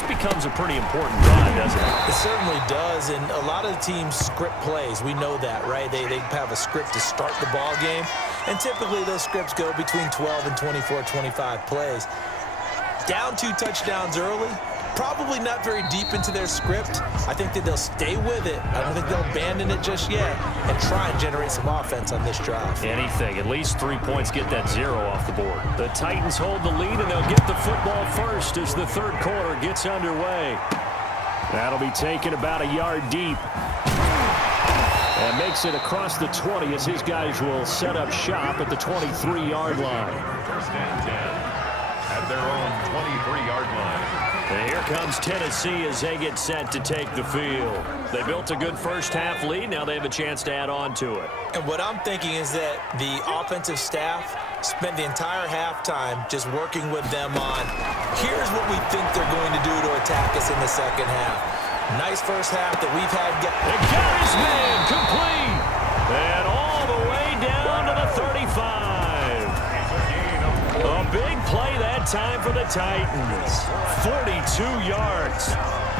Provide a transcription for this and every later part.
this becomes a pretty important drive, doesn't it? It certainly does, and a lot of the teams script plays. We know that, right? They have a script to start the ball game, and typically those scripts go between 12 and 24, 25 plays. Down 2 touchdowns early, probably not very deep into their script. I think that they'll stay with it. I don't think they'll abandon it just yet and try and generate some offense on this drive. Anything. At least 3 points, get that 0 off the board. The Titans hold the lead, and they'll get the football first as the third quarter gets underway. That'll be taken about a yard deep. And makes it across the 20 as his guys will set up shop at the 23-yard line. First and 10 at their own 23-yard line. And here comes Tennessee as they get set to take the field. They built a good first-half lead. Now they have a chance to add on to it. And what I'm thinking is that the offensive staff spent the entire halftime just working with them on, here's what we think they're going to do to attack us in the second half. Nice first half that we've had. They got his man complete. And all the way down to the 35. A big play that time for the Titans. 42 yards.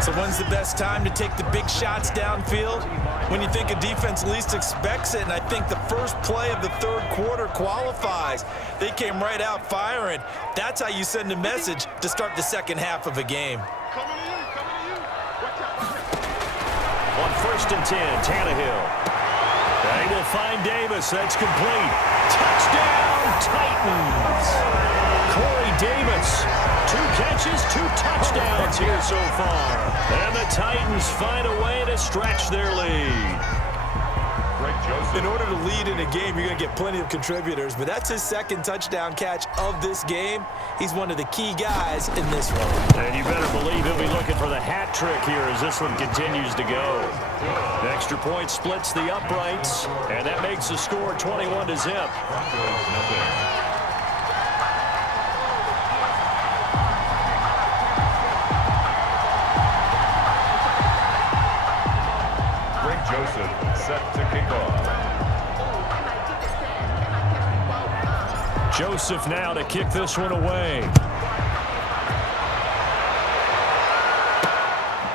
So when's the best time to take the big shots downfield? When you think a defense least expects it, and I think the first play of the third quarter qualifies. They came right out firing. That's how you send a message to start the second half of a game. On first and 10, Tannehill. They will find Davis. That's complete. Touchdown, Titans. Corey Davis. 2 catches, 2 touchdowns here so far. And the Titans find a way to stretch their lead. In order to lead in a game, you're going to get plenty of contributors, but that's his second touchdown catch of this game. He's one of the key guys in this one. And you better believe he'll be looking for the hat trick here as this one continues to go. The extra point splits the uprights, and that makes the score 21-0. Joseph set to kick off. Joseph now to kick this one away.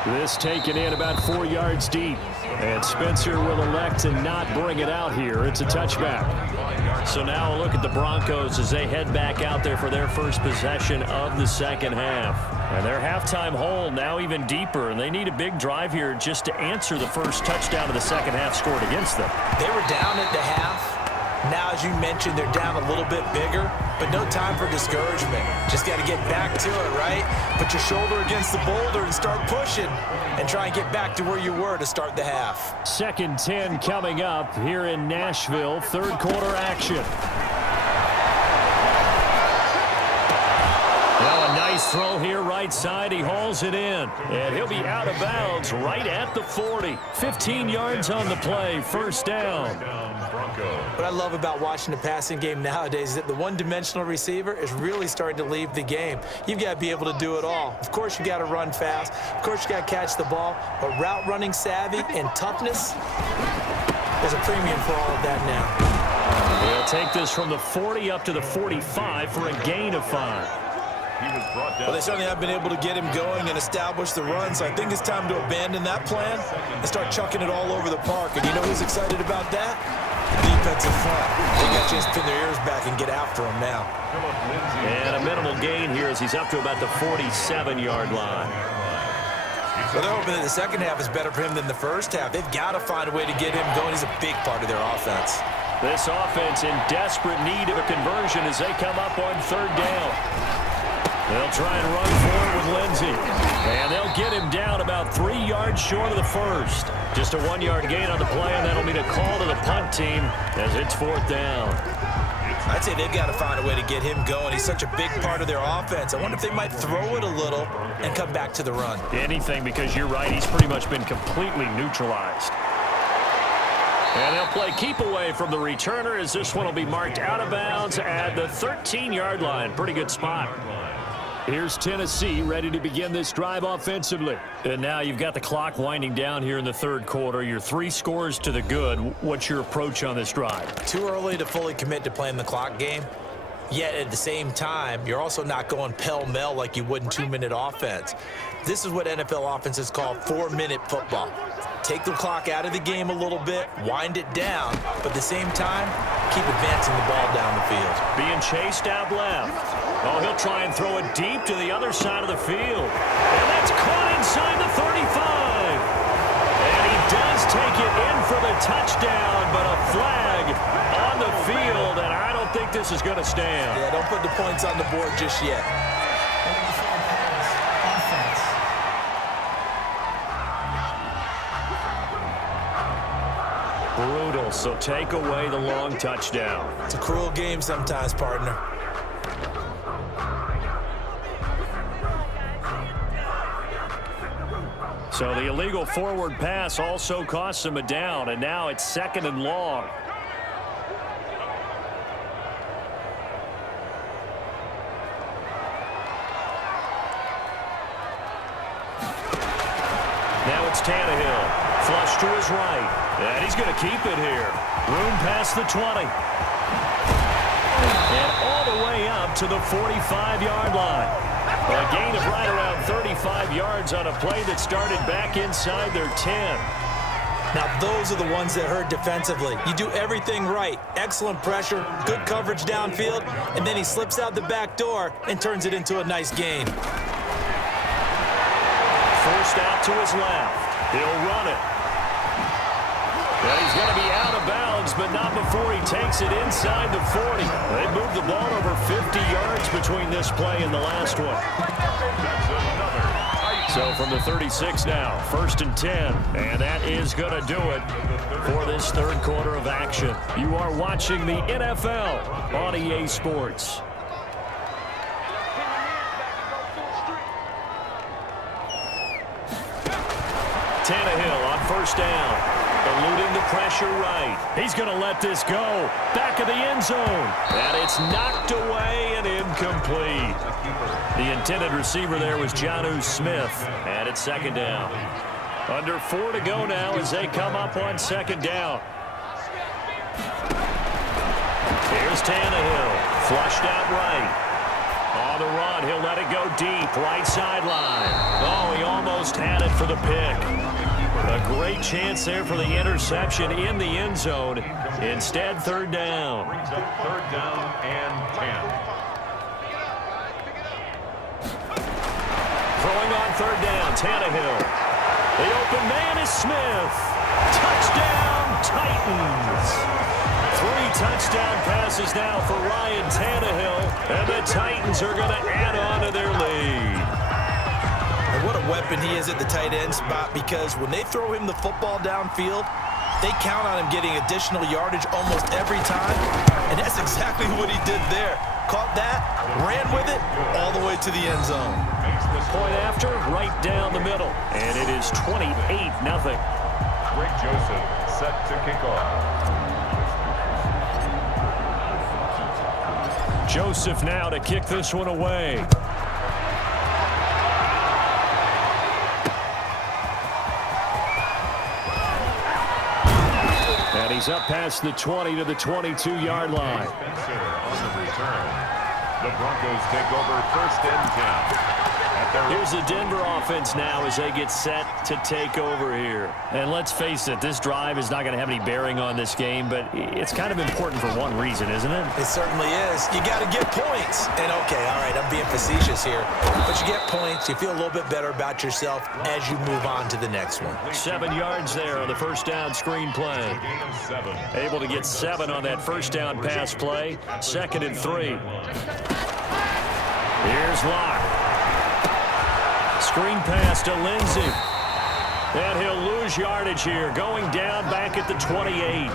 This taken in about 4 yards deep. And Spencer will elect to not bring it out here. It's a touchback. So now a look at the Broncos as they head back out there for their first possession of the second half. And their halftime hole now even deeper, and they need a big drive here just to answer the first touchdown of the second half scored against them. They were down at the half. Now, as you mentioned, they're down a little bit bigger, but no time for discouragement. Just got to get back to it, right? Put your shoulder against the boulder and start pushing and try and get back to where you were to start the half. 2nd 10 coming up here in Nashville. Third quarter action. Now a nice throw here right side. He hauls it in. And he'll be out of bounds right at the 40. 15 yards on the play. First down. What I love about watching the passing game nowadays is that the one-dimensional receiver is really starting to leave the game. You've got to be able to do it all. Of course, you got to run fast. Of course, you got to catch the ball. But route running savvy and toughness, there's a premium for all of that now. He'll take this from the 40 up to the 45 for a gain of 5. Well, they certainly have been able to get him going and establish the run, so I think it's time to abandon that plan and start chucking it all over the park. And you know who's excited about that? The defensive front. They got a chance to pin their ears back and get after him now. And a minimal gain here as he's up to about the 47-yard line. Well, they're hoping that the second half is better for him than the first half. They've got to find a way to get him going. He's a big part of their offense. This offense in desperate need of a conversion as they come up on third down. They'll try and run for it with Lindsey. And they'll get him down about 3 yards short of the first. Just a 1-yard gain on the play, and that'll mean a call to the punt team as it's fourth down. I'd say they've got to find a way to get him going. He's such a big part of their offense. I wonder if they might throw it a little and come back to the run. Anything, because you're right, he's pretty much been completely neutralized. And they'll play keep away from the returner as this one will be marked out of bounds at the 13-yard line. Pretty good spot. Here's Tennessee ready to begin this drive offensively. And now you've got the clock winding down here in the third quarter. Your 3 scores to the good. What's your approach on this drive? Too early to fully commit to playing the clock game. Yet at the same time, you're also not going pell-mell like you would in 2-minute offense. This is what NFL offenses call 4-minute football. Take the clock out of the game a little bit, wind it down, but at the same time, keep advancing the ball down the field. Being chased out left. Oh, he'll try and throw it deep to the other side of the field. And that's caught inside the 35. And he does take it in for the touchdown, but a flag on the field, and I don't think this is going to stand. Yeah, don't put the points on the board just yet. Brutal, so take away the long touchdown. It's a cruel game sometimes, partner. So the illegal forward pass also costs him a down, and now it's 2nd and long. Now it's Tannehill. Flush to his right. And he's going to keep it here. Room past the 20. And all the way up to the 45-yard line. A gain of right around 35 yards on a play that started back inside their 10. Now, those are the ones that hurt defensively. You do everything right. Excellent pressure, good coverage downfield, and then he slips out the back door and turns it into a nice gain. Forced out to his left. He'll run it. And he's going to be out of bounds, but not before he takes it inside the 40. They moved the ball over 50 yards between this play and the last one. So from the 36 now, 1st and 10. And that is going to do it for this third quarter of action. You are watching the NFL on EA Sports. Tannehill on 1st down. Eluding the pressure right. He's going to let this go. Back of the end zone. And it's knocked away and incomplete. The intended receiver there was Jonnu Smith. And it's 2nd down. Under 4 to go now as they come up on 2nd down. Here's Tannehill. Flushed out right. On the run, he'll let it go deep. Right sideline. Oh, he almost had it for the pick. A great chance there for the interception in the end zone. Instead, 3rd down. Brings up 3rd down and 10. Throwing on 3rd down, Tannehill. The open man is Smith. Touchdown, Titans. 3 touchdown passes now for Ryan Tannehill, and the Titans are going to add on to their lead. And what a weapon he is at the tight end spot, because when they throw him the football downfield, they count on him getting additional yardage almost every time, and that's exactly what he did there. Caught that, ran with it, all the way to the end zone. Point after, right down the middle, and it is 28-0. Greg Joseph set to kick off. Joseph now to kick this one away. And he's up past the 20 to the 22-yard line. Spencer on the return. The Broncos take over 1st and 10. Here's the Denver offense now as they get set to take over here. And let's face it, this drive is not going to have any bearing on this game, but it's kind of important for one reason, isn't it? It certainly is. You got to get points. And, okay, all right, I'm being facetious here. But you get points, you feel a little bit better about yourself as you move on to the next one. 7 yards there on the 1st down screen play. Able to get 7 on that 1st down pass play. 2nd and 3. Here's Locke. Screen pass to Lindsey. And he'll lose yardage here, going down back at the 28.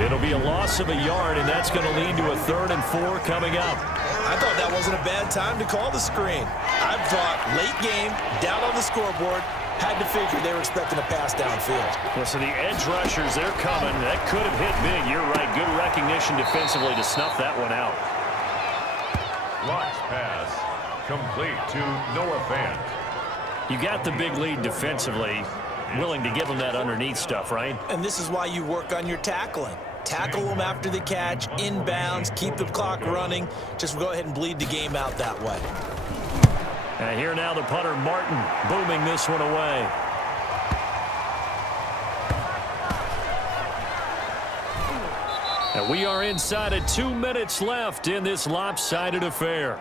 It'll be a loss of a yard, and that's going to lead to a 3rd and 4 coming up. I thought that wasn't a bad time to call the screen. I thought late game, down on the scoreboard, had to figure they were expecting a pass downfield. Well, so the edge rushers, they're coming. That could have hit big. You're right. Good recognition defensively to snuff that one out. Locke's pass complete to Noah Fant. You got the big lead defensively, willing to give them that underneath stuff, right? And this is why you work on your tackling. Tackle them after the catch, inbounds, keep the clock running. Just go ahead and bleed the game out that way. And here now the punter, Martin, booming this one away. And we are inside of 2 minutes left in this lopsided affair.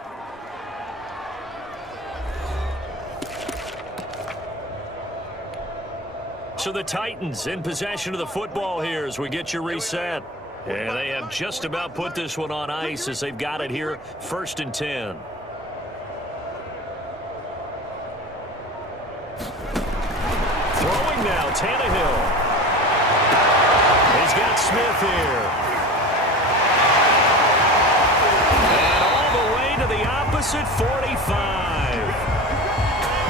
So the Titans in possession of the football here as we get you reset. And they have just about put this one on ice as they've got it here, 1st and 10. Throwing now, Tannehill. He's got Smith here. And all the way to the opposite 45.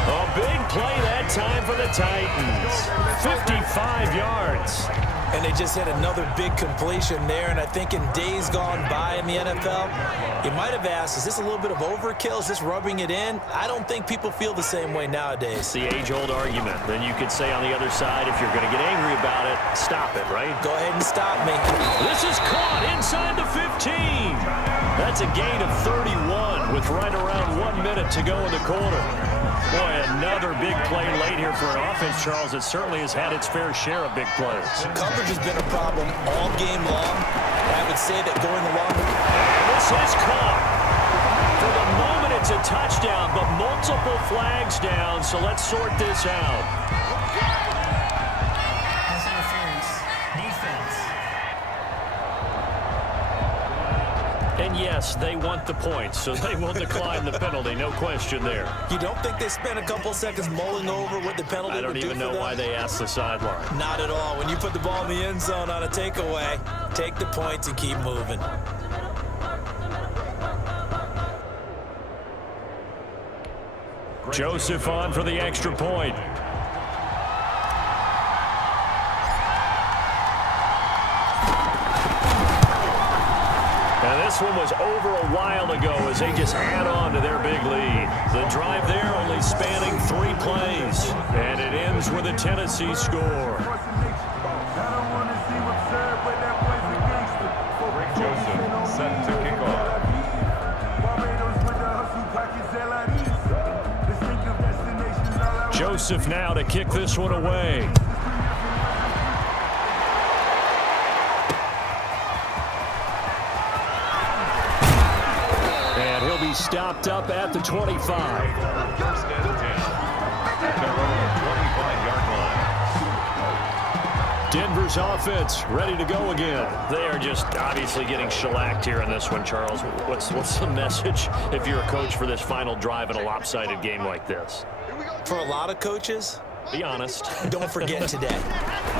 A big play that time for the Titans. 55 yards. And they just had another big completion there. And I think in days gone by in the NFL, you might have asked, is this a little bit of overkill? Is this rubbing it in? I don't think people feel the same way nowadays. It's the age-old argument. Then you could say on the other side, if you're going to get angry about it, stop it, right? Go ahead and stop me. This is caught inside the 15. That's a gain of 31 with right around 1 minute to go in the quarter. Boy, another big play late here for an offense, Charles, that certainly has had its fair share of big plays. Coverage has been a problem all game long. I would say that going along with... This is caught. For the moment, it's a touchdown, but multiple flags down, so let's sort this out. Pass interference. Defense. And yes, they want the points, so they will decline the penalty, no question there. You don't think they spent a couple seconds mulling over what the penalty would do for them? I don't even know why they asked the sideline. Not at all. When you put the ball in the end zone on a takeaway, take the points and keep moving. Joseph on for the extra point. And this one was over a while ago as they just add on to their big lead. The drive there only spanning 3 plays. And it ends with a Tennessee score. Joseph set to kick off. Joseph now to kick this one away. And he'll be stopped up at the 25. First and 10. At their own 25-yard line. Denver's offense ready to go again. They are just obviously getting shellacked here in this one, Charles. What's the message if you're a coach for this final drive in a lopsided game like this? For a lot of coaches, be honest. Don't forget today.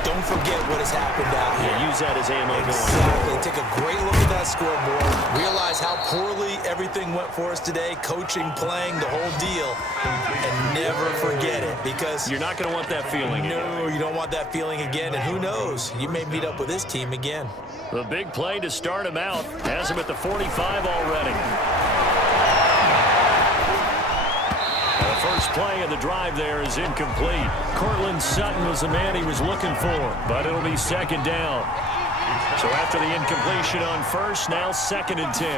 Don't forget what has happened out here. Yeah, use that as ammo. Exactly. Take a great look at that scoreboard. Realize how poorly everything went for us today. Coaching, playing, the whole deal. And never forget it, because you're not going to want that feeling again. No, you don't want that feeling again. And who knows? You may meet up with this team again. The big play to start him out has him at the 45 already. The first play of the drive there is incomplete. Cortland Sutton was the man he was looking for, but it'll be 2nd down. So after the incompletion on first, now 2nd and 10.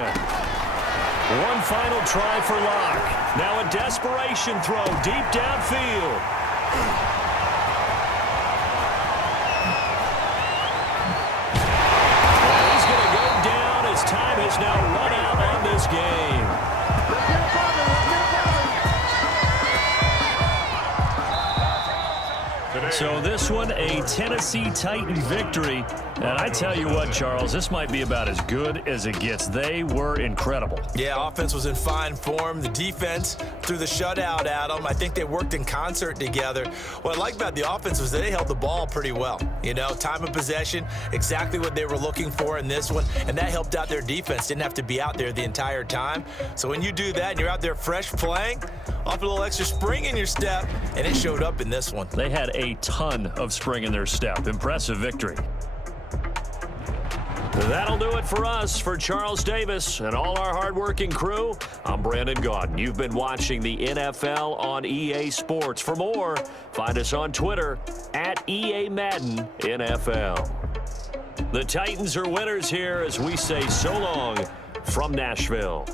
One final try for Locke. Now a desperation throw deep downfield. He's going to go down as time has now run out on this game. So this one, a Tennessee Titan victory. And I tell you what, Charles, this might be about as good as it gets. They were incredible. Yeah, offense was in fine form. The defense threw the shutout at them. I think they worked in concert together. What I like about the offense was that they held the ball pretty well. You know, time of possession, exactly what they were looking for in this one. And that helped out their defense. Didn't have to be out there the entire time. So when you do that and you're out there fresh playing, off a little extra spring in your step, and it showed up in this one. They had a ton of spring in their step. Impressive victory. That'll do it for us. For Charles Davis and all our hardworking crew, I'm Brandon Gaudin. You've been watching the NFL on EA Sports. For more, find us on Twitter at EA Madden NFL. The Titans are winners here as we say so long from Nashville.